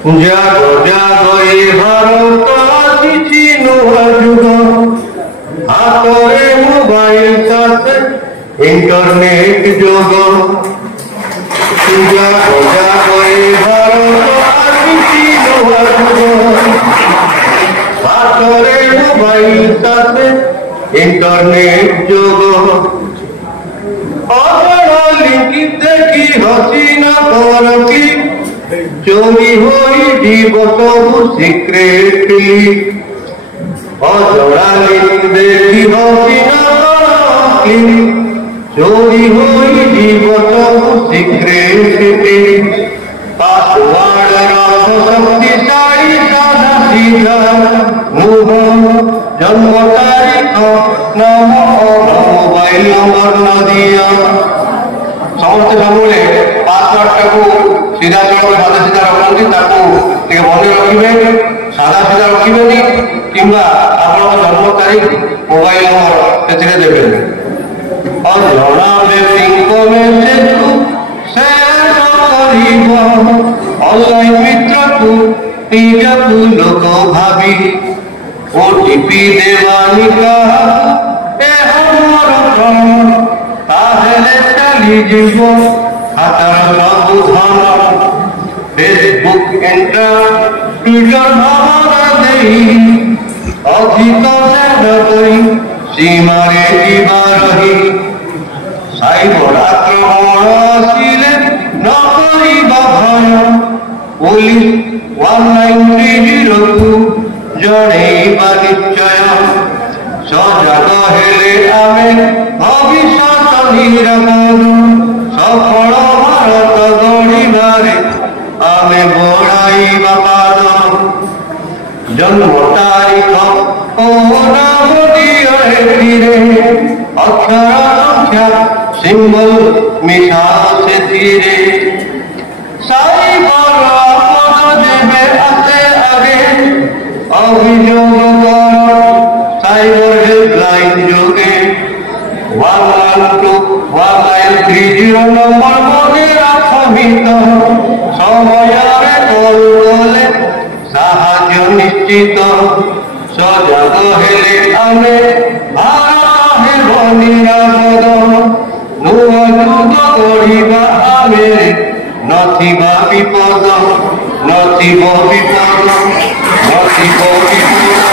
জাগো জাগো এ ভারত আসিছি নূয়া যুগ হাতরে মোবাইল সাথে ইন্টারনেট যোগ জাগো জাগো এ ভারত আসিছি নূয়া যুগ হাতরে মোবাইল সাথে ইন্টারনেট যোগ লিঙ্কি দেখি হসিনা করকি চোরি হই জীব সবু সিক্রেটলি অজড়া লিঙ্ক দেখি হসিনা করকি চোরি হই জীব সবু সিক্রেটলি পাসওয়ার্ড রাখ শক্তিশালী সাদা সিধা মুহ জন্ম তারিখ নাম মোবাইল নম্বর ন দিয়া ସମସ୍ତେ ସବୁବେଳେ ପାସୱାର୍ଡଟାକୁ ସିଧା ସଳଖ ସାଧା ସିଧା ରଖନ୍ତି ତାକୁ ଟିକେ ମନେ ରଖିବେ ସାଧା ସିଧା ରଖିବେନି କିମ୍ବା ଆପଣଙ୍କ ଜନ୍ମ ତାରିଖ ମୋବାଇଲ ନମ୍ବର ସେଥିରେ ଦେବେନି ଅଜଣା ବ୍ୟକ୍ତିଙ୍କ ମେସେଜକୁ ସେୟାର କରିବ ଅନଲାଇନ ମିତ୍ରକୁ ନିଜକୁ ଲୋକ ଭାବି ଓଟିପି ଦେବାନି କାହାକୁ ଏହା ମୋର ପ୍ରଣ ତାହେଲେ ଚାଲିଯିବ ଖାତାର ସବୁ ଧନ ଫେସବୁକ୍ ଇନ୍ଷ୍ଟା ଟ୍ୱିଟର ଭାବନା ଦେଇ ଅଧିକ ସେଣ୍ଡ କରି ସୀମାରେ ଯିବା ରହି ସାଇବର ଆକ୍ରମଣ ଆସିଲେ ନ କରିବା ଭୟ ପୋଲିସ 1930କୁ ଜଣେଇବା ନିଶ୍ଚୟ ସଜାଗ ହେଲେ ଆମେ ଭବିଷ୍ୟତ ନିରାପଦ ସଫଳ ଭାରତ ଗଢ଼ିବାରେ ଆମେ ବଢ଼ାଇବା ପାଦ ଜନ୍ମ ତାରିଖ ଓ ନାମ ଦିଅ ଏଥିରେ ଅକ୍ଷର ସଂଖ୍ୟା ସିମ୍ବଲ ମିଶା ସେଥିରେ ସାଇବର ଆପଦ ଦେବେ ଆସେ ଆଗେ ଅଭିଯୋଗ କର ସାଇବର ହେଲ୍ପଲାଇନ ଯୋଗେ 112 নম্বর মনে রাখ মিত সমୟରେ কল কলে সাহায্য নিশ্চিত সজাগ হেলে ଆମେ ଭାରତ ହେବ ନିରାପଦ ନୂଆ ଯୁଗ ଗଢ଼ିବା ଆମେ ନଥିବା ବିପଦ ନଥିବ ବିପଦ ନଥିବ ବିପଦ।